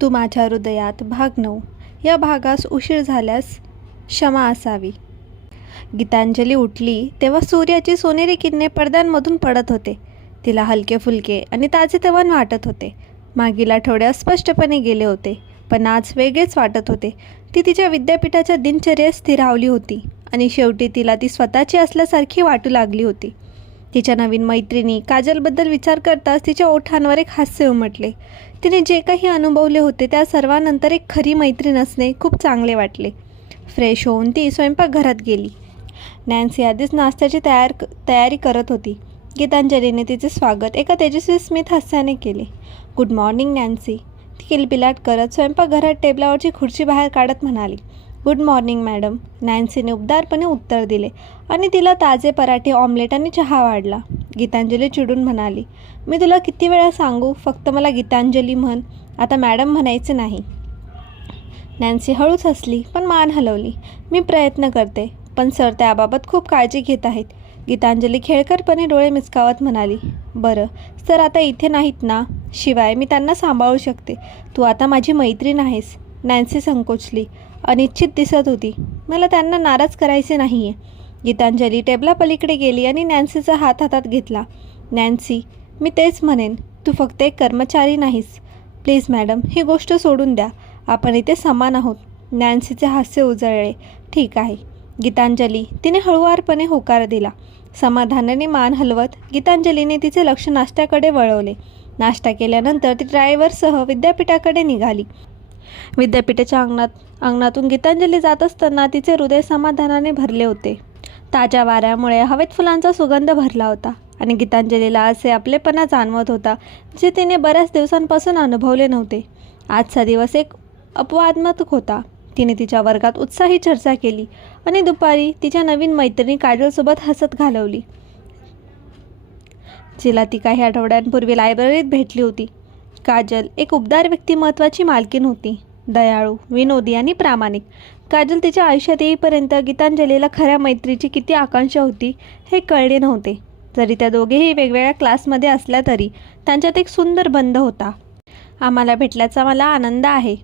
तू माझ्या हृदयात भाग नऊ. या भागास उशीर झाल्यास क्षमा असावी. गीतांजली उठली तेव्हा सूर्याची सोनेरी किरणे पडद्यांमधून पडत होते. तिला हलके फुलके आणि ताजेतवान वाटत होते. मागील आठवड्यात स्पष्टपणे गेले होते पण आज वेगळेच वाटत होते. ती तिच्या विद्यापीठाच्या दिनचर्येत स्थिरावली होती आणि शेवटी तिला ती स्वतःची असल्यासारखी वाटू लागली होती. तिच्या नवीन मैत्रिणी काजलबद्दल विचार करताच तिच्या ओठांवर एक हास्य उमटले. तिने जे काही अनुभवले होते त्या सर्वानंतर एक खरी मैत्रीण असणे खूप चांगले वाटले. फ्रेश होऊन ती स्वयंपाकघरात गेली. नॅन्सी आधीच नाश्त्याची तयार तयारी करत होती. गीतांजलीने तिचे स्वागत एका तेजस्वी स्मित हास्याने केले. गुड मॉर्निंग नॅन्सी ती किलबिलाट करत स्वयंपाकघरात टेबलावरची खुर्ची बाहेर काढत म्हणाली. गुड मॉर्निंग मॅडम नॅन्सीने उबदारपणे उत्तर दिले आणि तिला ताजे पराठे ऑमलेट आणि चहा वाढला. गीतांजली चिडून म्हणाली मी तुला किती वेळा सांगू? फक्त मला गीतांजली म्हण. आता मॅडम म्हणायचे नाही. नॅन्सी हळूच हसली पण मान हलवली. मी प्रयत्न करते पण सर त्याबाबत खूप काळजी घेत आहेत. गीतांजली खेळकरपणे डोळे मिचकावत म्हणाली बरं सर आता इथे नाहीत ना? शिवाय मी त्यांना सांभाळू शकते. तू आता माझी मैत्रीण आहेस. नॅन्सी संकोचली. अनिश्चित दिसत होती. मला त्यांना नाराज करायचे नाही आहे गीतांजली टेबलापलीकडे गेली आणि नॅन्सीचा हात हातात घेतला. नॅन्सी मी तेच म्हणेन तू फक्त एक कर्मचारी नाहीस. प्लीज मॅडम ही गोष्ट सोडून द्या. आपण इथे समान आहोत. नॅन्सीचे हास्य उजळले. ठीक आहे. गीतांजली तिने हळुवारपणे होकार दिला. समाधानाने मान हलवत गीतांजलीने तिचे लक्ष नाश्त्याकडे वळवले. नाश्ता केल्यानंतर ती ड्रायव्हरसह विद्यापीठाकडे निघाली. विद्यापीठाच्या अंगणात अंगणातून गीतांजली जात असताना तिचे हृदय समाधानाने भरले होते. ताज्या वाऱ्यामुळे हवेत फुलांचा सुगंध भरला होता आणि गीतांजलीला असे आपलेपणा जाणवत होता जे तिने बऱ्याच दिवसांपासून अनुभवले नव्हते. आजचा दिवस एक अपवादात्मक होता. तिने तिच्या वर्गात उत्साही चर्चा केली आणि दुपारी तिच्या नवीन मैत्रिणी काजलसोबत हसत घालवली. जिला ती काही आठवड्यांपूर्वी लायब्ररीत भेटली होती. काजल एक उबदार व्यक्तिमत्वाची मालकीन होती. दयाळू विनोदी आणि प्रामाणिक. काजल तिच्या आयुष्यात येईपर्यंत गीतांजलीला खऱ्या मैत्रीची किती आकांक्षा होती हे कळले नव्हते. जरी त्या दोघेही वेगवेगळ्या क्लासमध्ये असल्या तरी त्यांच्यात एक सुंदर बंध होता. आम्हाला भेटल्याचा मला आनंद आहे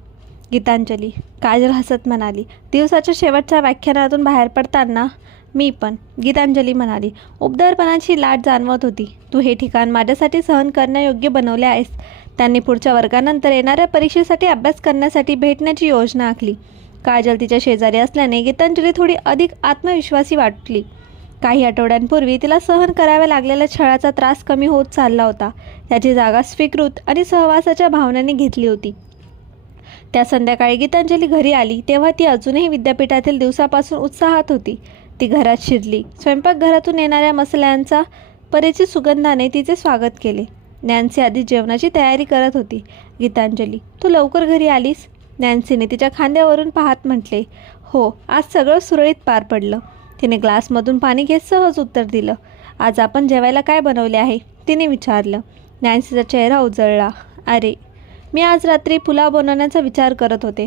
गीतांजली. काजल हसत म्हणाली दिवसाच्या शेवटच्या व्याख्यानातून बाहेर पडताना मी पण गीतांजली म्हणाली उबदारपणाची लाट जाणवत होती. तू हे ठिकाण माझ्यासाठी सहन करण्यायोग्य बनवले आहेस. त्यांनी पुढच्या वर्गानंतर येणाऱ्या परीक्षेसाठी अभ्यास करण्यासाठी भेटण्याची योजना आखली. काजल तिच्या शेजारी असल्याने गीतांजली थोडी अधिक आत्मविश्वासी वाटली. काही आठवड्यांपूर्वी तिला सहन कराव्या लागलेल्या छळाचा त्रास कमी होत चालला होता. त्याची जागा स्वीकृत आणि सहवासाच्या भावनांनी घेतली होती. त्या संध्याकाळी गीतांजली घरी आली तेव्हा ती अजूनही विद्यापीठातील दिवसापासून उत्साहात होती. ती घरात शिरली. स्वयंपाकघरातून येणाऱ्या मसाल्यांचा परिचित सुगंधाने तिचे स्वागत केले. नॅन्सी आधी जेवणाची तयारी करत होती. गीतांजली तू लवकर घरी आलीस? नॅन्सीने तिच्या खांद्यावरून पाहत म्हटले हो आज सगळं सुरळीत पार पडलं. तिने ग्लासमधून पाणी घेत सहज उत्तर दिलं आज आपण जेवायला काय बनवले आहे? तिने विचारलं नॅन्सीचा चेहरा उजळला. अरे मी आज रात्री पुलाव बनवण्याचा विचार करत होते.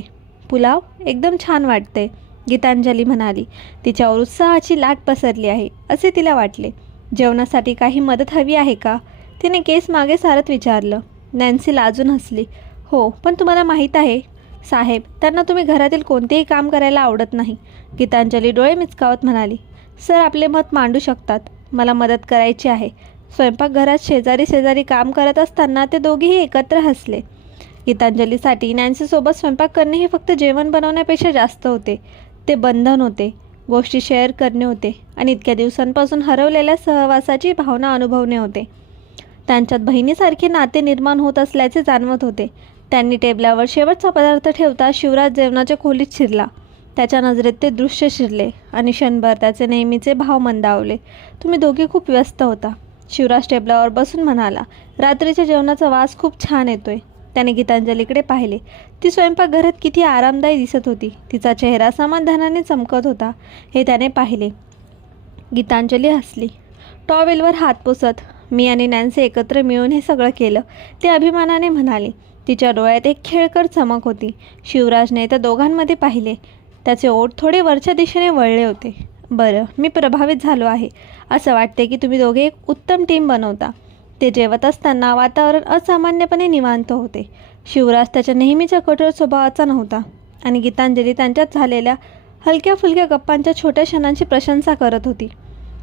पुलाव? एकदम छान वाटते गीतांजली म्हणाली. तिच्यावर उत्साहाची लाट पसरली आहे असे तिला वाटले. जेवणासाठी काही मदत हवी आहे का? तिने केस मागे सारत विचारलं. नॅन्सीला अजून हसली. हो पण तुम्हाला माहीत आहे साहेब त्यांना तुम्ही घरातील कोणतेही काम करायला आवडत नाही. गीतांजली डोळे मिचकावत म्हणाली सर आपले मत मांडू शकतात. मला मदत करायची आहे. स्वयंपाकघरात शेजारी शेजारी काम करत असताना ते दोघेही एकत्र हसले. गीतांजलीसाठी नॅन्सीसोबत स्वयंपाक करणे हे फक्त जेवण बनवण्यापेक्षा जास्त होते. ते बंधन होते गोष्टी शेअर करणे होते आणि इतक्या दिवसांपासून हरवलेल्या सहवासाची भावना अनुभवणे होते. त्यांच्यात बहिणीसारखे नाते निर्माण होत असल्याचे जाणवत होते. त्यांनी टेबलावर शेवटचा पदार्थ ठेवता शिवराज जेवणाच्या खोलीत शिरला. त्याच्या नजरेत ते दृश्य शिरले आणि क्षणभर त्याचे नेहमीचे भाव मंदावले. तुम्ही दोघे खूप व्यस्त होता शिवराज टेबलावर बसून म्हणाला. रात्रीच्या जेवणाचा वास खूप छान येतोय त्याने गीतांजलीकडे पाहिले. ती स्वयंपाकघरात किती आरामदायी दिसत होती. तिचा चेहरा समाधानाने चमकत होता हे त्याने पाहिले. गीतांजली हसली. टॉवेलवर हात पोसत मी आणि नॅन्सी एकत्र मिळून हे सगळं केलं ते अभिमानाने म्हणाले. तिच्या डोळ्यात एक खेळकर चमक होती. शिवराजने त्या दोघांमध्ये पाहिले. त्याचे ओठ थोडे वरच्या दिशेने वळले होते. बरं मी प्रभावित झालो आहे. असं वाटते की तुम्ही दोघे एक उत्तम टीम बनवता. ते जेवत असताना वातावरण असामान्यपणे निवांत होते. शिवराज त्याच्या नेहमीच्या कठोर स्वभावाचा नव्हता आणि गीतांजली त्यांच्यात झालेल्या हलक्या फुलक्या गप्पांच्या छोट्या क्षणांची प्रशंसा करत होती.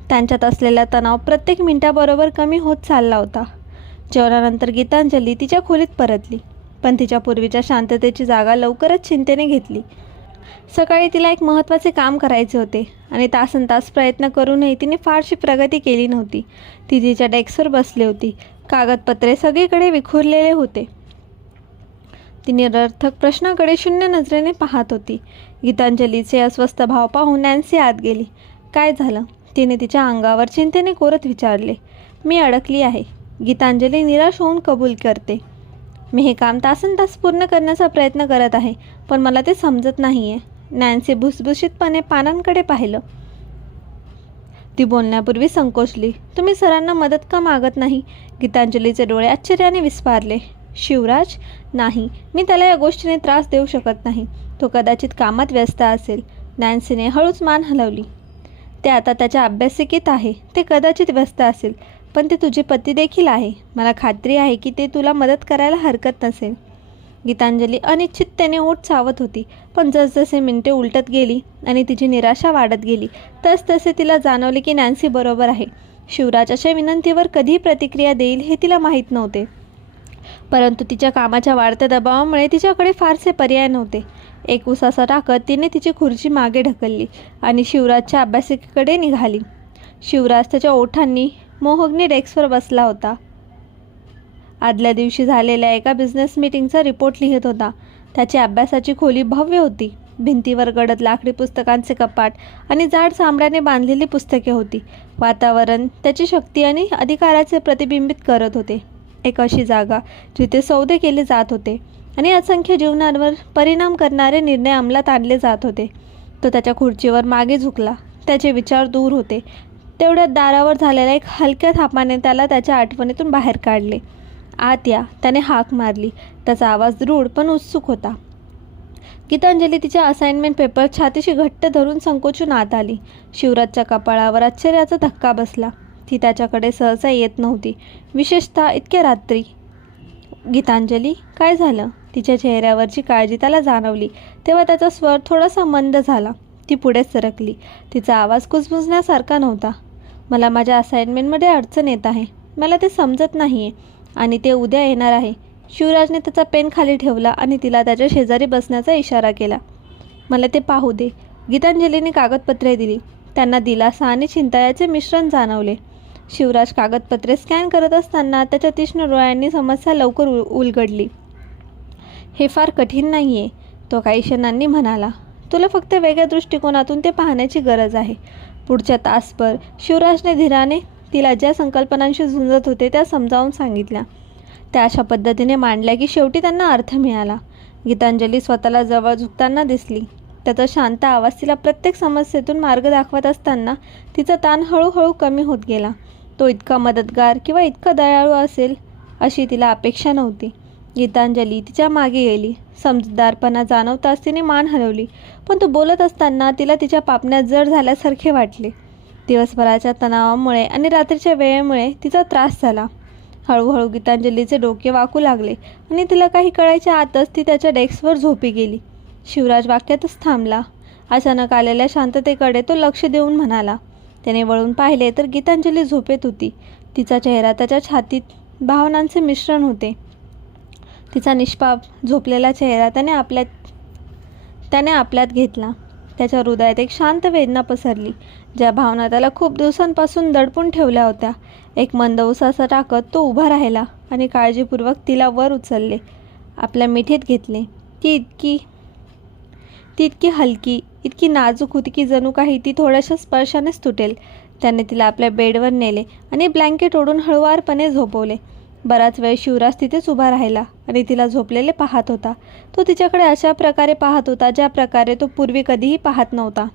त्यांच्यात असलेला तणाव प्रत्येक मिनिटाबरोबर कमी होत चालला होता. जेवणानंतर गीतांजली तिच्या खोलीत परतली पण तिच्या पूर्वीच्या शांततेची जागा लवकरच चिंतेने घेतली. सकाळी तिला एक महत्त्वाचे काम करायचे होते आणि तासन तास प्रयत्न करूनही तिने फारशी प्रगती केली नव्हती. ती तिच्या डेस्कवर बसली होती. कागदपत्रे सगळीकडे विखुरलेले होते. ती निरर्थक प्रश्नाकडे शून्य नजरेने पाहत होती. गीतांजलीचे अस्वस्थ भाव पाहून नॅन्सी आत गेली. काय झालं? तिने तिच्या अंगावर चिंतेने कोरत विचारले. मी अडकली आहे. गीतांजली निराश होऊन कबूल करते. मी हे काम तासन तास पूर्ण करण्याचा प्रयत्न करत आहे पण मला ते समजत नाही आहे नॅन्सी भुसभुशीतपणे पानांकडे पाहिलं. ती बोलण्यापूर्वी संकोचली. तुम्ही सरांना मदत का मागत नाही गीतांजलीचे डोळे आश्चर्याने विस्फारले. शिवराज नाही. मी त्याला या गोष्टीने त्रास देऊ शकत नाही. तो कदाचित कामात व्यस्त असेल नॅन्सीने हळूच मान हलवली. ते आता त्याच्या अभ्यासिकेत आहे. ते कदाचित व्यस्त असेल. पण ते तुझे पती देखील आहे. मला खात्री आहे की ते तुला मदत करायला हरकत नसेल. गीतांजली अनिश्चिततेने ओठ चावत होती. पण जसजसे मिनटे उलटत गेली आणि तिची निराशा वाढत गेली तसतसे तिला जाणवले की नॅन्सी बरोबर आहे. शिवराज अशा विनंतीवर कधी प्रतिक्रिया देईल हे तिला माहीत नव्हते. परंतु तिच्या कामाच्या वाढत्या दबावामुळे तिच्याकडे फारसे पर्याय नव्हते. एक उसासा टाकत तिने तिची खुर्ची मागे ढकलली आणि शिवराजच्या अभ्यासिकेकडे निघाली. शिवराज त्याच्या ओठांनी मोहग्नी डेस्कवर बसला होता. आदल्या दिवशी झालेल्या एका बिझनेस मीटिंगचा रिपोर्ट लिहित होता. त्याची अभ्यासाची खोली भव्य होती. भिंतीवर गडद लाकडी पुस्तकांचे कपाट आणि जाड सांबड्याने बांधलेली पुस्तके होती. वातावरण त्याची शक्ती आणि अधिकाराचे प्रतिबिंबित करत होते. एक अशी जागा जिथे सौदे केले जात होते आणि असंख्य जीवनांवर परिणाम करणारे निर्णय अंमलात आणले जात होते. तो त्याच्या खुर्चीवर मागे झुकला. त्याचे विचार दूर होते. तेवढ्यात दारावर झालेल्या एक हलक्या थापाने त्याला त्याच्या आठवणीतून बाहेर काढले. आत या त्याने हाक मारली. त्याचा आवाज दृढ पण उत्सुक होता. गीतांजली तिच्या असाइनमेंट पेपर छातीशी घट्ट धरून संकोचून आत आली. शिवराजच्या कपाळावर आश्चर्याचा धक्का बसला. ती त्याच्याकडे सहसा येत नव्हती. विशेषतः इतक्या रात्री. गीतांजली काय झालं? तिच्या चेहऱ्यावरची काळजी त्याला जाणवली. तेव्हा त्याचा स्वर थोडासा मंद झाला. ती पुढे सरकली. तिचा आवाज कुजबुजण्यासारखा नव्हता. मला माझ्या असाइनमेंटमध्ये अडचण येत आहे. मला ते समजत नाही आहे आणि ते उद्या येणार आहे. शिवराजने त्याचा पेन खाली ठेवला आणि तिला त्याच्या शेजारी बसण्याचा इशारा केला. मला ते पाहू दे. गीतांजलीने कागदपत्रे दिली. त्यांना दिलासा आणि चिंतायाचे मिश्रण जाणवले. शिवराज कागदपत्रे स्कॅन करत असताना त्याच्या तीक्ष्ण डोळ्यांनी समस्या लवकर उल उलगडली. हे फार कठीण नाही आहे तो काही क्षणांनी म्हणाला. तुला फक्त वेगळ्या दृष्टिकोनातून ते पाहण्याची गरज आहे. पुढच्या तासभर शिवराजने धीराने तिला ज्या संकल्पनांशी झुंजत होते त्या समजावून सांगितल्या. त्या अशा पद्धतीने मांडल्या की शेवटी त्यांना अर्थ मिळाला. गीतांजली स्वतःला जवळ झुकताना दिसली. त्याचा शांत आवाज तिला प्रत्येक समस्येतून मार्ग दाखवत असताना तिचा ताण हळूहळू कमी होत गेला. तो इतका मदतगार किंवा इतका दयाळू असेल अशी तिला अपेक्षा नव्हती. गीतांजली तिच्यामागे गेली. समजदारपणा जाणवताच तिने मान हलवली. पण तो बोलत असताना तिला तिच्या पापण्यात जड झाल्यासारखे वाटले. दिवसभराच्या तणावामुळे आणि रात्रीच्या वेळेमुळे तिचा त्रास झाला. हळूहळू गीतांजलीचे डोके वाकू लागले आणि तिला काही कळायच्या आतच ती त्याच्या डेस्कवर झोपी गेली. शिवराज वाक्यातच थांबला. अचानक आलेल्या शांततेकडे तो लक्ष देऊन म्हणाला त्याने वळून पाहिले तर गीतांजली झोपेत होती. तिचा चेहरा त्याच्या छातीत भावनांचे मिश्रण होते. तिचा निष्पाप झोपलेला चेहरा त्याने आपल्यात त्याने आपल्यात घेतला. त्याच्या हृदयात एक शांत वेदना पसरली ज्या भावना त्याला खूप दिवसांपासून दडपून ठेवल्या होत्या. एक मंद उसासा टाकत तो उभा राहिला आणि काळजीपूर्वक तिला वर उचलले. आपल्या मिठीत घेतले. ती इतकी ती इतकी हलकी इतकी नाजूक होती की जणू काही ती थोड्याशा स्पर्शानेच तुटेल. त्याने तिला आपल्या बेडवर नेले आणि ब्लँकेट ओढून हळुवारपणे झोपवले. बराच वेळ शिवराज तिथेच उभा राहिला आणि तिला झोपलेले पाहत होता. तो तिच्याकडे अशा प्रकारे पाहत होता ज्या प्रकारे तो पूर्वी कधीही पाहत नव्हता.